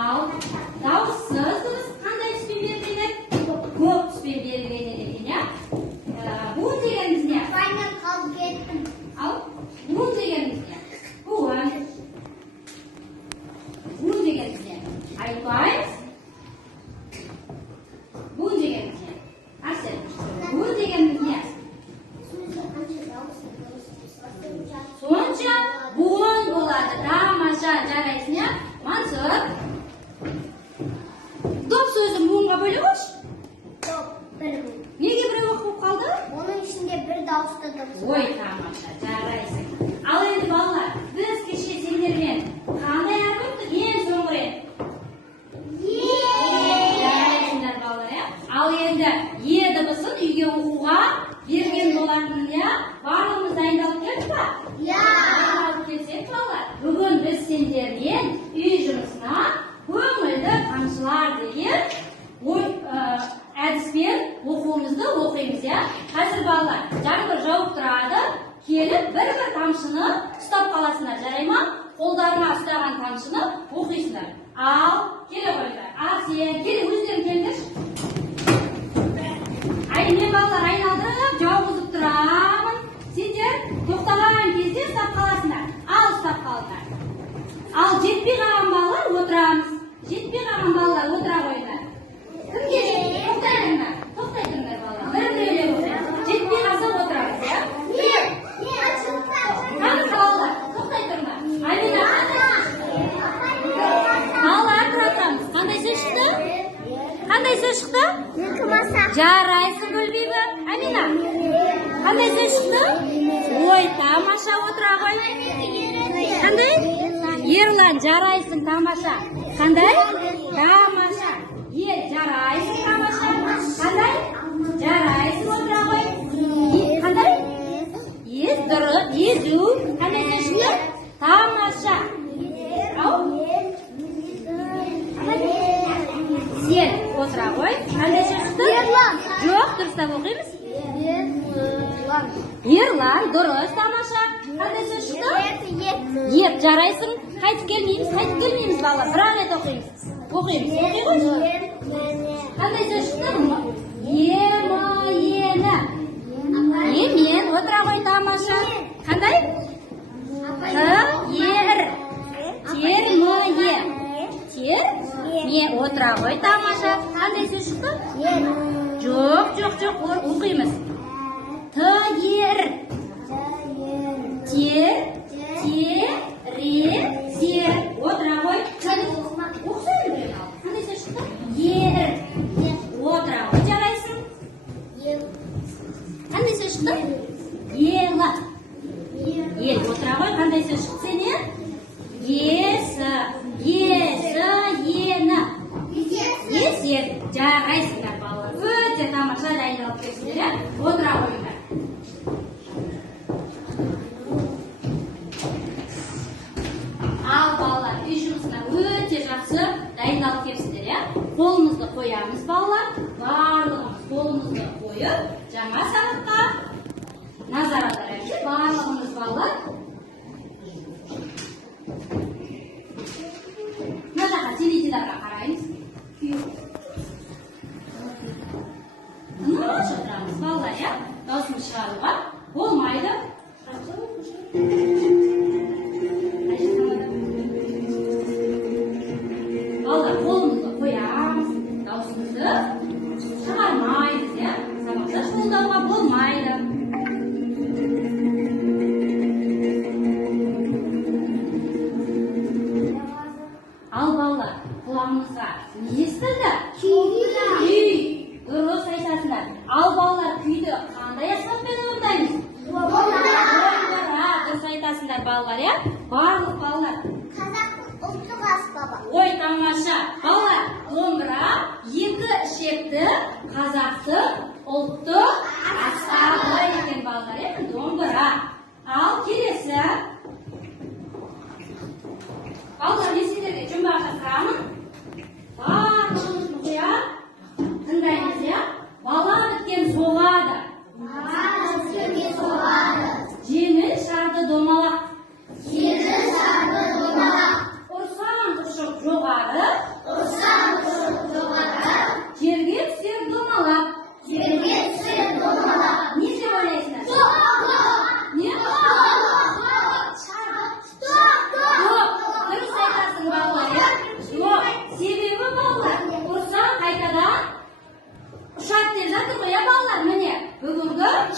Ал дауыссыз дыбыс қандай түспен белгіленеді? Көп түспен белгіленеді екен, иә? Буын дегеніміз не? Байнан қалып кеттім. Ал буын дегеніміз не? Буын. Буын дегеніміз не? Айтпаймыз. Буын дегеніміз не? Арсен, буын дегеніміз не? Сонша буын болады. Тамаша, жарайсың, иә? Мансұр. Доп сөзін буынға бөле қойшы. Доп, бір буын. Неге біреу оқып қалды? Оның ішінде бір дауысты дыбыс. Ой, тамаша, жарайсың. Ал енді балалар, біз кеше сендермен қандай әріп өттік ең соңғы рет? Жарайсыңдар балалар, иә? Ал енді е дыбысын үйге оқуға берген болатын, иә? Барлығымыз дайындалып келдік па? Дайындалып келсек балалар, бүгін біз сендермен үй жұмысына көңілді тамшылар деген әдіспен оқуымызды оқимыз, иә? Қазір балалар, жаңбыр жауып тұрады, келіп бір-бір тамшыны ұстап қаласыңдар, жарай ма? Қолдарына ұстаған тамшыны оқисыңдар. Ал, келе қойыңдар. Арсен, келе өздерің келіңдерші. Мен балалар айналдырып, жауғызып тұрамын. Сендер тоқтаған кезде ұстап қаласыңдар. Ал, ұстап қалыңдар. Ал, жетпей қалған балалар отырамыз. Жетпей қалған балалар отыра қойыңдар. Кім келеді? Тоқтайдыңдар. Тоқтайдыңдар балалар. Бір-біреулер отырамыз. Жетпей қалса отырамыз, иә? Қаңыз балалар, тоқтай тұрыңдар. Амина, балалар тұра тұрамыз. Қандай сөз шықты? Қандай сөз шықты? Жарайсың Гүлбибі. Амина, қандай сөз шықты? Ой, тамаша, отыра ғой. Қандай? Ерлан, жарайсың, тамаша. Қандай? Тамаша. Жарайсың, тамаша. Қандай? Жарайсың, отыра ғой. Қандай? Езу. Қандай сөз шықты? Тамаша. Ау? Сен отыра ғой. Қандай сөз шықты? Жоқ, дұрыстап оқимыз. Ерлан, дұрыс, тамаша. Қандай сөз шықты? Ет, жарайсың. Қайтып келмейміз балалар. Бір-ақ рет оқимыз. Оқи қойшы. Қандай сөз шықты? Ені. Емен, отыра ғой, тамаша. Қандай? Терме, отыра ғой, тамаша. Қандай сөз шықты? Жоқ, оқимыз. Тер. Отыра ғой. Оқысайын біреу. Қандай сөз шықты? Отыра ғой, жарайсың. Қандай сөз шықты? Ел, отыра ғой, қандай сөз шықты сене? Ені. Есен, жарайсыңдар балалар. Өте тамаша дайындалып келсіңдер, отыра қойыңдар. Ал балалар, үй жұмысына өте жақсы дайындалып келсіңдер, қолымызды қоямыз балалар. Барлығымыз қолымызды қойып, жаңа сағатқа назар аударайық. Барлығымыз балалар. Мына жаққа теледидарға қараймыз. Тыныш отырамыз балалар, иә? Дауысын шығаруға болмайды. Балалар, қолымызды қоямыз, даусымызды шығармаймыз, иә? Сабақта шуылдауға болмайды. Ал балалар, құлағымызға не естілді? Күй. Дұрыс айтасыңдар. Ал балалар, күйді қандай аспаппен орындаймыз? Домбыра. Дұрыс айтасыңдар балалар, иә? Барлық балалар. Қазақтың ұлттық аспабы. Ой, тамаша. Балалар, домбыра екі ішекті қазақтың ұлттық аспабы екен балалар, иә? Домбыра. Ал келесі. Балалар, мен сендерге жұмбақ жасырамын. Барлығымыз мұқият тыңдаймыз, иә? Бала біткен соғады. Жеңіл шарды домалақ. Ұрсаң ұшып жоғары.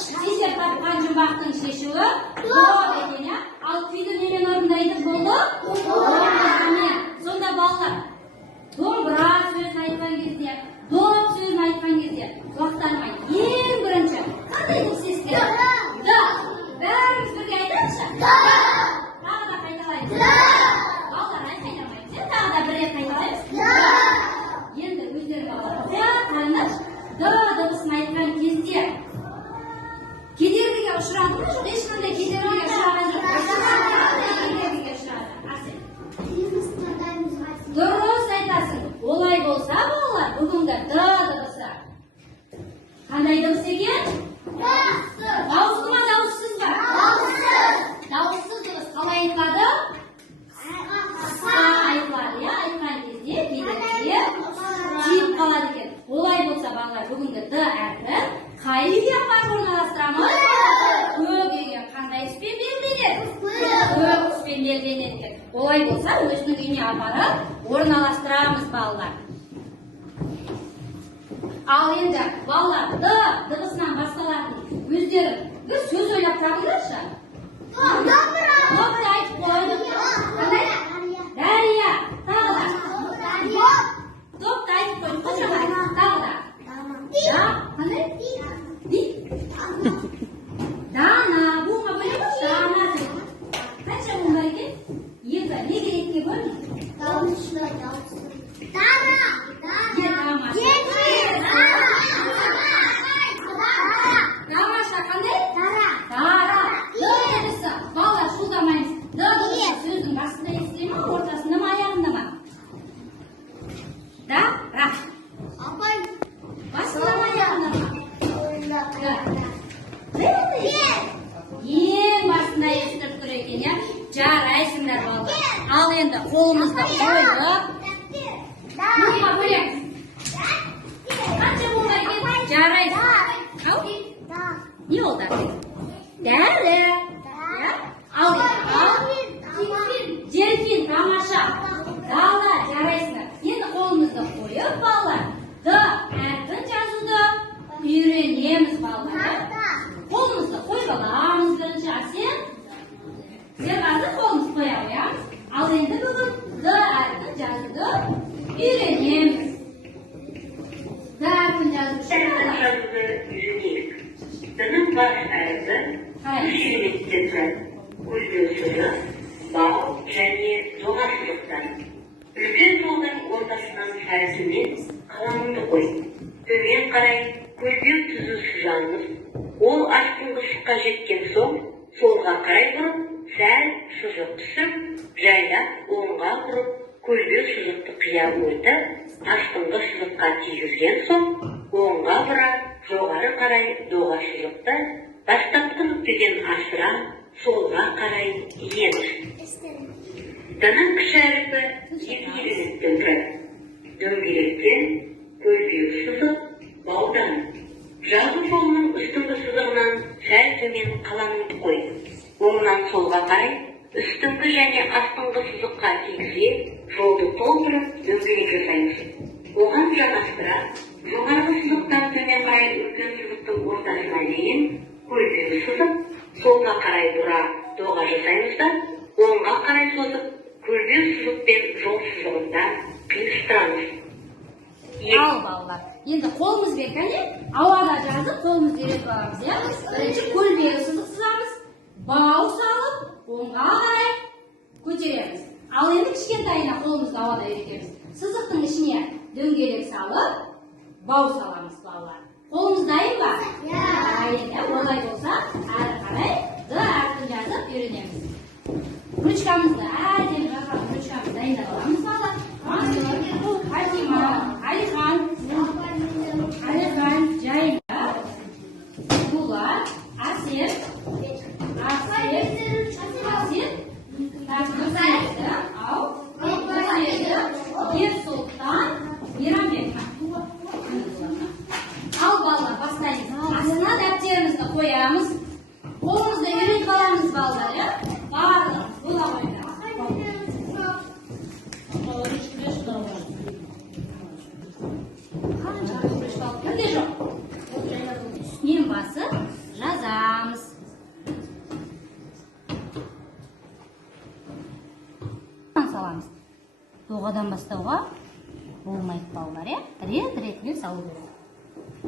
сендер тапқан жұмбақтың шешуі до екен, иә? Ал күйді немен орындайды болды? Домбырамен. Сонда балалар, домбыра сөзін айтқан кезде, доп сөзін айтқан кезде, құлақтарыма ең бірінші қандай дыбыс естіледі? Да. Бәріміз бірге айтайықшы? Да. Тағы да қайталайық. Да. Балалар қайталайық. Тағы да бір рет қайталайық. Да. Енді өздері балалар қараңдаршы. Да дыбысын айтқан кезде кедергіге ұшырады ма жоқ? Ешқандай кедергіге ұшыраған жоқ. Кедергіге ұшырады. Арсен. Дұрыс айтасың. Олай болса балалар, бүгінгі д дыбысы қандай дыбыс екен? Дауысты ма, дауыссыз ба? Дауыссыз дыбыс қалай айтылады? Қысқа айтылады, иә? Айтқан кезде кедергіге тиіп қалады екен. Олай болса балалар, бүгінгі д әрпі қай үйге апарып орналастырамыз? Көк үйге. Қандай түспен белгіленеді? Көк түспен белгіленеді екен. Олай болса, өзінің үйіне апарып орналастырамыз балалар. Ал енді балалар д дыбысынан басталатын өздері бір сөз ойлап табыңдаршы. Домбыра айтып қойдық. Қандай? Дария. Тағы да. Допты айтып қойдық. Қошамай. Тағы да. Да. Қандай? Дана. Буынға бөлеміз. Дана. Қанша буын бар екен? Екі. Не керекке бөлмейді? Тамаша қандай? Дара. Д дыбысы. Балалар шулдамаймыз. Д дыбысы сөздің басында естіле ма, ортасында ма, аяғында ма? Да? Рақ. Басында ма, аяғында ма? Ең басында естіріп тұр екен, иә? Жарайсыңдар балалар. Ал енді қолымызды қойып буынға бөлеміз. Қанша буын бар екен? Жарайсың. Ау? Не ол да? Дәрі. Ал дельфин, тамаша. Дала, жарайсыңдар. Енді қолымызды қойып балалар, д әрпін жазуды үйренеміз балалар. Қолымызды қойып аламыз бірінші. Арсен, сен қазір қолымызды қоя қоямыз. Ал енді бүгін д әрпін жазуды үйренеміз. Д әрпін жазуды үйренейік. Д-ның бас әрпі үш элементтен тұрады. Көлбеу сызы, бау және доға сызықтан. Үлкен жолдың ортасынан сәлсімен қаламыңды қой. Төмен қарай көлбеу түзу сызамыз. Ол астыңғы сызыққа жеткен соң, солға қарай бұрып, сәл сызық түсіп, жайлап оңға бұрып, көлбеу сызықты қия өтіп, астыңғы сызыққа тигізген соң, оңға бұра, жоғары қарай доға сызықты, бастапқы нүктеден асыра, солға қарай иеміз. Д-ның кіші әрпі екі элементтен тұрады. Дөңгелектен, көлбеу сызық, баудан. Жазу жолының үстіңгі сызығынан сәл төмен қаламыңды қой. Оңнан солға қарай, үстіңгі және астыңғы сызыққа тигізе, жолды толтырып дөңгелек жасаймыз. Оған жанастыра, жоғарғы сызықтан төмен қарай үлкен сызықтың ортасына дейін көлбеу сызық, солға қарай бұра доға жасаймыз да, оңға қарай созып, көлбеу сызықпен жол сызығында қиыстырамыз. Ал балалар, енді қолымызбен кәне ауада жазып қолымызды үйретіп аламыз, иә? Бірінші көлбеу сызық сызамыз, бау салып, оңға қарай көтереміз. Ал енді кішкентайына қолымызды ауада үйретеміз. Сызықтың ішіне дөңгелек салып, бау саламыз балалар. Қолымыз дайын ба? Дайын. Олай болса, әрі қарай д әрпін жазып үйренеміз. Ручкамызды әдемі жазған ручкамызды дайындап аламыз балалар. Фатима, Алихан, Жайна, Дулат, Асет, Ерсұлтан, Мейрамбек. Ал балалар, бастаймыз. Астына дәптерімізді қоямыз. Қолымызды үйретіп аламыз балалар, иә? Барлық, бола қойды. Кімде жоқ? Ең басы доғадан бастауға болмайды балалар, иә? Рет салу керек.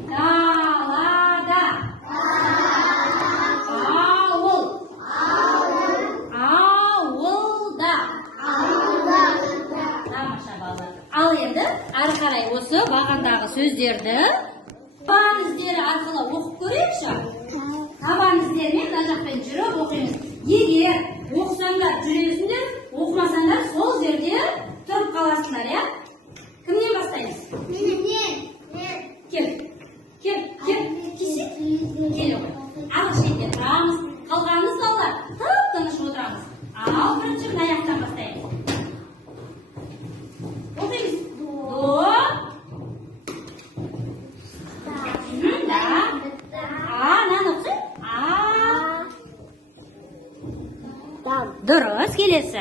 Далада. Ауыл. Ауылда. Тамаша балалар. Ал енді ары қарай осы бағандағы сөздерді табан іздері арқылы оқып көрейікші. Табан іздерімен мына жақпен жүріп оқимыз. Егер оқысаңдар жүресіңдер, оқымасаңдар сол жерде тұрып қаласыңдар, иә? Кімнен бастаймыз? Мен. Кел. Кесек. Кел ғой. Ағаш шетте тұрамыз. Қалғанымыз балалар тып-тыныш отырамыз. Ал бірінші мына аяқтан бастаймыз. Оқимыз. Дұрыс, келесі.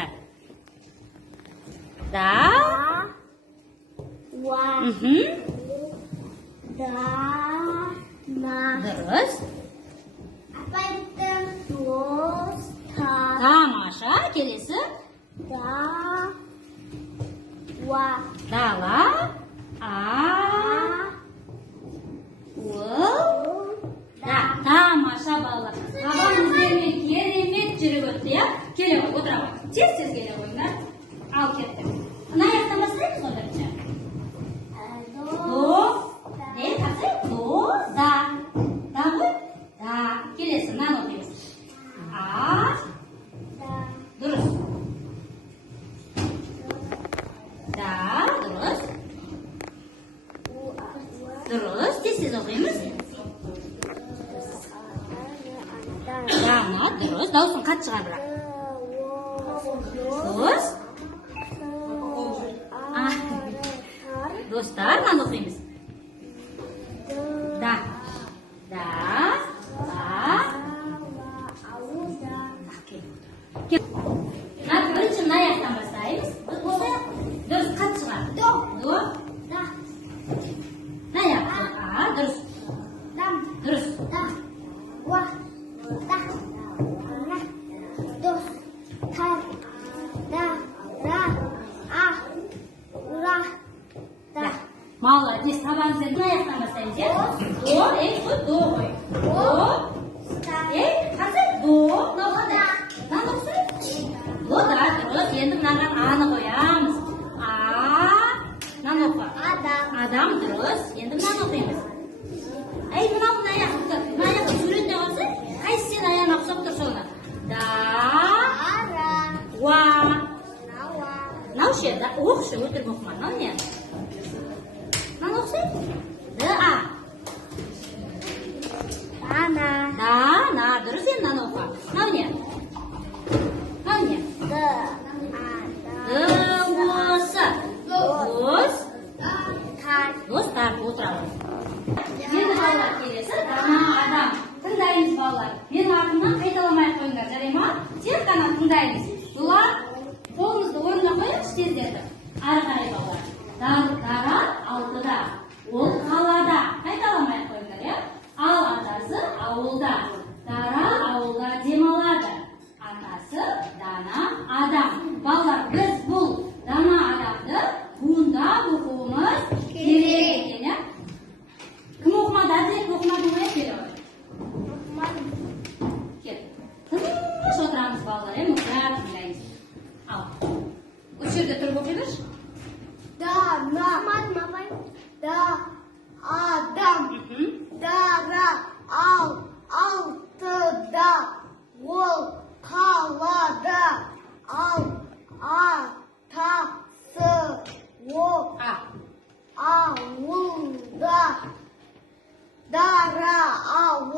Дұрыс. Тамаша, келесі. Дала. Тамаша балалар. Табан іздерімен керемет жүріп өтті, иә? Келе ғой, отыра ғой. Тез келе қойыңдар. Ал кеттік. Мына аяқтан бастаймыз ғой бірінші. Да ғой? Да. Келесі, мынаны оқимыз. Дұрыс. Дұрыс. Дұрыс, тез оқимыз. Дұрыс, дауысын қатты шығар бірақ. Достар, мынаны оқимыз. Бірінші мына аяқтан бастаймыз. Дұрыс, қатты шығар. Мына аяқ. Дұрыс. Дұрыс. Молодец, табан іздерін аяқтан бастаймыз, иә? До ғой. Қазір до. Мынаны оқысайық. Дұрыс, енді мынаған аны қоямыз. Мынаны оқы. Адам, дұрыс. Енді мынаны оқимыз. Мына аяқты суреттей қалса, қайсы сен аяғына ұқсап тұр соны? Мынау ше, оқшы, өтірік оқыма. Мынау не? Мынаны оқысайық. Дұрыс, енді мынаны оқы. Мынау не? Достар, отырамыз. Енді балалар келесі, дана адам. Тыңдаймыз балалар. Мен артымнан қайталамай қойыңдар, жарай ма? Тек қана тыңдаймыз. Олар қолымызды орнына қояйықшы тездерді. Ары қарай балалар. Дара алтыда, ол қалада. Қайталамай қойыңдар, иә? Ал атасы ауылда. Дара ауылда демалады. Атасы дана адам. Балалар, біз бұл дана адамды туындап оқуымыз керек екен, иә? Кім оқымады? Әділет оқымады ма? Келе ғой. Кел. Тыныш отырамыз балалар, мұқият тыңдаймыз. Ал. Осы жерде тұрып оқи берші. Адам. Дара алтыда, ол қалада. Атасы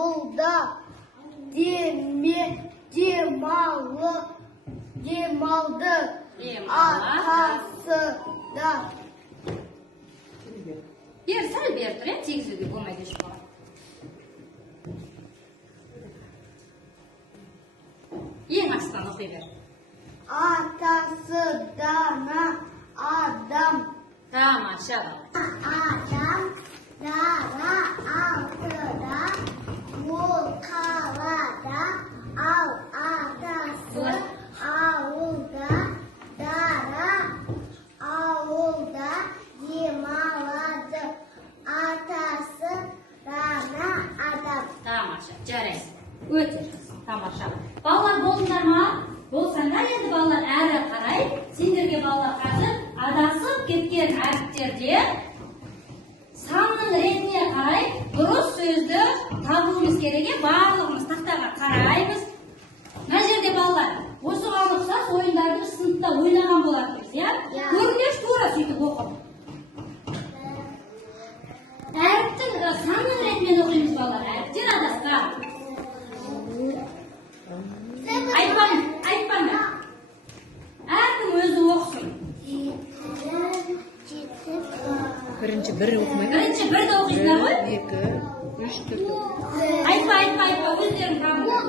ауылда. Дара ауылда. Демалды. Атасы да. Сәл бер тұр, тегізуге болмайды еш бала. Ең астан оқи бер. Атасы дана адам. Тамаша. Адам дара алтыда, ол қалада. Ал атасы ауылда. Дара тамаша. Балалар болдыңдар ма? Болсаңдар енді балалар әрі қарай сендерге балалар қазір адасып кеткен әріптерде санның ретіне қарай дұрыс сөзді табуымыз керек. Барлығымыз тақтаға қараймыз. Мына жерде балалар осыған ұқсас ойындарды біз сыныпта ойнаған болатынбыз, иә? Көріңдерші тура сөйтіп оқып. Әріптің санның ретімен оқимыз балалар. Әріптер адасқан. Айтпаңдар. Әркім өзі оқысын. Бірінші бір оқымай. Бірінші бірді оқисыңдар ғой? 2, 3, 4. Айтпа, өздерің табыңдар.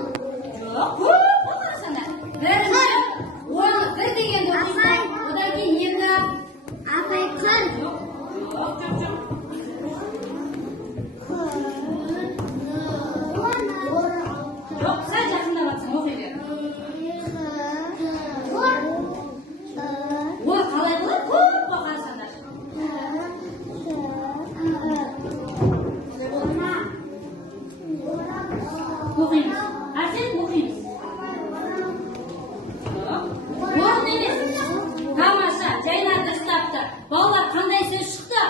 Жоқ, көп оқырсыңдар. Бірінші, оны бір дегенді оқисыңдар. Одан кейін екі. Апай қыр. Жоқ. Жоқ, сәл жақындап жатсың, оқи бер. Ой, қалай болады? Көп оқырсыңдар. Оқимыз. Арсен, оқимыз. Орын емес. Тамаша, жайларды ұстапты. Балалар, қандай сөз шықты?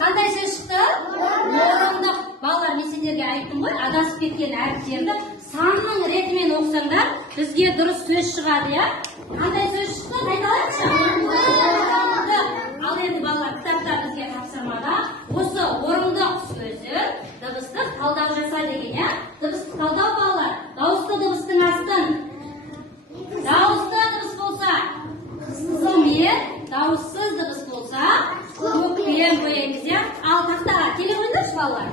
Қандай сөз шықты? Орындық. Балалар, мен сендерге айттым ғой, адасып кеткен әріптерді санның ретімен оқысаңдар, бізге дұрыс сөз шығады, иә? Қандай сөз шықты? Айталайықшы. Орындық. Ал енді балалар, кітапта бізге тапсырмада осы орындық сөзі дыбыстық талдау жаса деген, иә? Дыбыстық талдау балалар, дауысты дыбыстың астын. Дауысты дыбыс болса, қызымен, дауыссыз дыбыс болса, көкпен қоямыз, иә? Ал тақтаға келе қойыңдаршы балалар.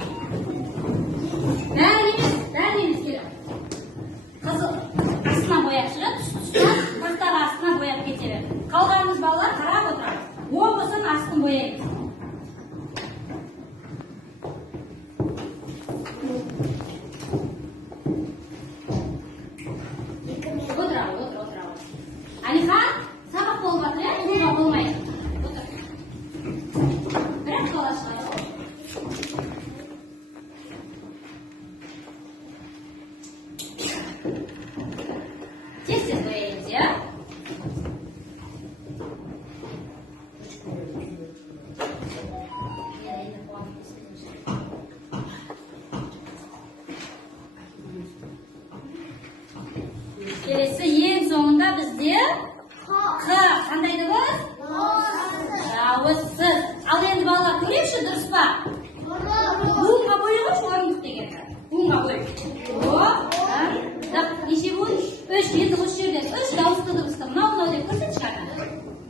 Бәрі емес келе. Қызыл астынан бояп шығып, тұстан тақтаға астынан бояп кетеді. Қалғанымыз балалар қарап отырамыз. Оғысын астын бояймыз. Отыр. Алихан, сабақ болып жатыр, иә? Тұруға болмайды. Отыр. Бірақ қала шығады. Тез бояймыз, иә? Келесі ең соңында бізде Қ. Қандай дыбыс? Дауыссыз. Ал енді балалар көрейікші, дұрыс па? Буынға бөле қойшы, орындық деген. Буынға бөл. Неше буын? 3. Енді осы жерден 3 дауысты дыбысты. Мынау деп көрсетші қана.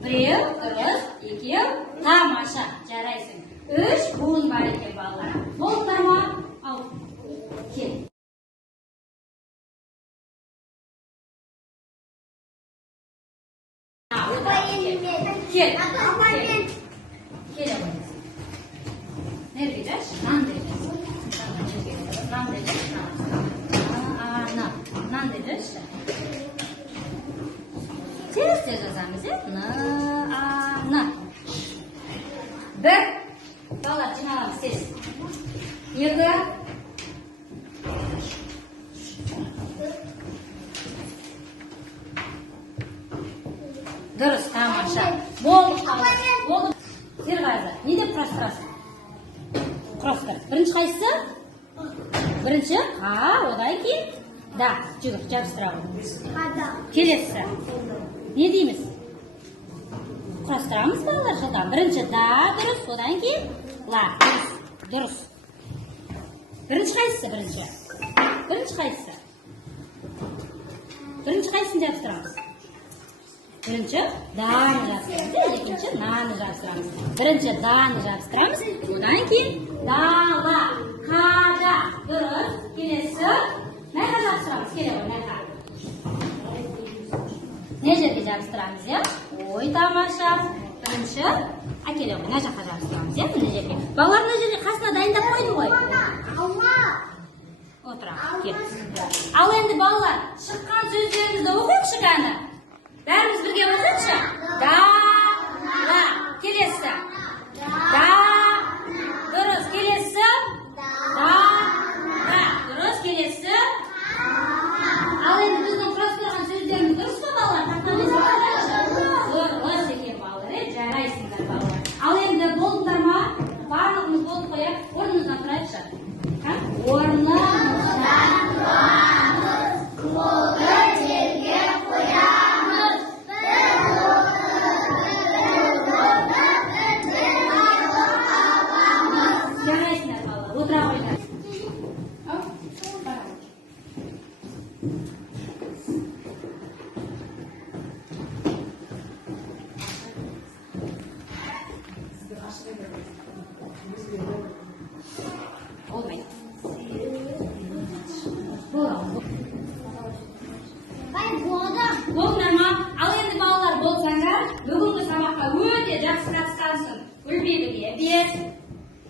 1, дұрыс, 2, тамаша. Жарайсың. 3 буын бар екен балалар. Болыңдар ма? Ал, кел. Кел. Nereye gider? Nan diyeceğiz. Nan diyeceğiz. Tez yazamız ya. Na. Bir. Bağlar cinalım siz. Yedi. Dürüst, tamamşa. Bol. Sergazı. Ne de prostırasın? Құрастыр. Бірінші қайсысы? Бірінші Қа, одан кейін Да. Жүгір, жабыстырамыз. Келесі. Не дейміз? Құрастырамыз балалар жылдам. Бірінші Да, дұрыс, одан кейін Ла. Дұрыс. Бірінші қайсысы? Бірінші қайсысы? Бірінші қайсысын жабыстырамыз? Бірінші даны жабыстырамыз, екінші наны жабыстырамыз. Бірінші даны жабыстырамыз, одан кейін дала, қада, дұрыс, келесі мәға жабыстырамыз, келе ғой мәға. Не жерге жабыстырамыз, е? Ой, тамаша. Бірінші, әкеле ғой, мына жаққа жабыстырамыз, е? Мына жерге. Балалар мына жерге қасына дайындап қойды ғой. Отырамыз, кел. Ал енді балалар, шыққан сөздерімізді оқиықшы қаны. Бәріміз бірге оқайықшы. Да. Келесі. Да. Дұрыс, келесі. Да. Дұрыс, келесі. Нұрбегіге 5,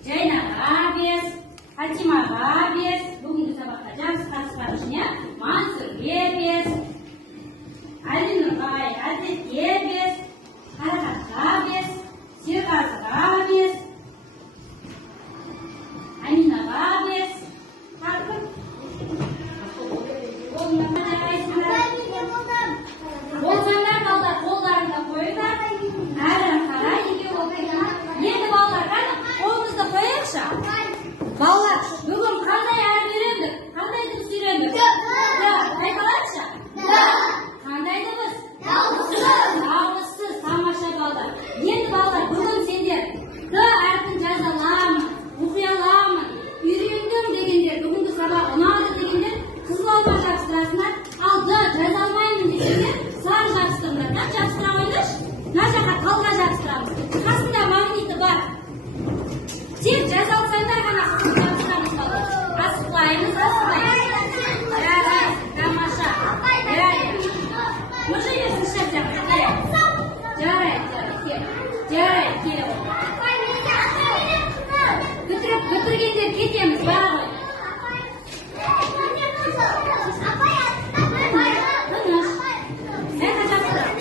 Жайнаға 5, Хатимаға 5, бүгінгі сабаққа жақсы қатысқаны үшін, иә? Мансұрге 5, Әлинұрға, Әдетке 5, Қарақатқа 5, Серғазыға 5, Аминаға 5, Қарқып. Болсаңдар балдар қолдарыңды қойыңдар. Әрі қарай екеу болып. Енді балалар қане қолымызды қояйықшы. Балалар, бүгін қандай әріп үйрендік? Қандай дыбыс үйрендік? Байқалайықшы. Қандай дыбыс? Дауыссыз, тамаша балалар. Енді балалар, бүгін сендер Д әрпін жаза аламын, оқи аламын, үйрендім дегендер, бүгінгі сабақ ұнады дегендер қызыл алма жабыстырасыңдар. Ал Д жаза алмаймын дегендер сары жабыстырыңдар. Жабыстыра қойыңдаршы. Мына жаққа талға жабыстырамыз. Қасында магниті бар. Тек жаза алсаңдар ғана жабыстырамыз балалар. Асықпаймыз. Жарай, тамаша. Уже ерсің шәпсем. Жарай, кел. Бітіргендер кетеміз, бара ғой. Тыныш. Мен жабыстырамын.